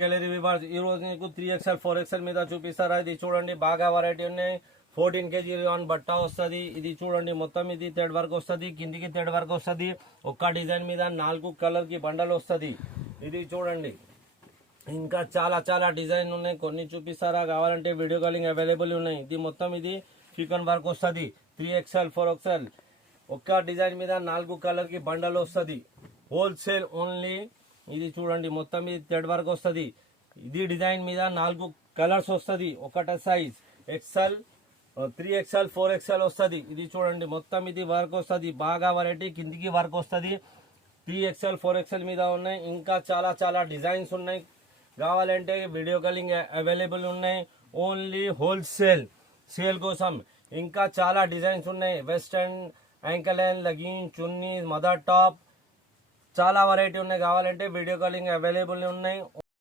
Gallery viewers ఈ రోజు మీకు 3XL 4XL మీద చూపిస్తారా. ఇది చూడండి బాగా వెరైటీ ఉన్నాయి. 14 kg ఆన్ బట్ట వస్తుంది. ఇది చూడండి మొత్తం ఇది థ్రెడ్ వర్క్ వస్తుంది, కిందికి థ్రెడ్ వర్క్ వస్తుంది. ఒక్క డిజైన్ మీద 4 కలర్ కి బండల్ వస్తుంది. ఇది చూడండి ఇంకా చాలా చాలా డిజైన్ ఉన్నాయి. కొన్ని చూపిస్తారా, కావాలంటే వీడియో కాలింగ్ అవైలబుల్ ఉన్నాయి. ఇది మొత్తం ఇది చికెన్ వర్క్ వస్తుంది. 3XL 4XL ఒక్క డిజైన్ మీద 4 కలర్ కి బండల్ వస్తుంది. Wholesale only. ఇది చూడండి మొత్తం ఇది థ్రెడ్ వర్క్ వస్తుంది. ఇది డిజైన్ మీద 4 కలర్స్ వస్తుంది. ఒకట సైజ్ XL 3XL 4XL వస్తుంది. ఇది చూడండి మొత్తం ఇది వర్క్ వస్తుంది. బాగా వెరైటీ కిందికి వర్క్ వస్తుంది. 3XL 4XL మీద ఉన్నాయి. ఇంకా చాలా చాలా డిజైన్స్ ఉన్నాయి. కావాలంటే వీడియో కాలింగ్ అవైలబుల్ ఉన్నాయి. ఓన్లీ హోల్సేల్ సేల్ కోసం. ఇంకా చాలా డిజైన్స్ ఉన్నాయి. వెస్టర్న్, యాంకల్ లైన్, లెగిన్, చున్నీ, మదర్ టాప్ చాలా వెరైటీ ఉన్నాయి. కావాలంటే వీడియో కాలింగ్ అవైలబుల్ ఉన్నాయి.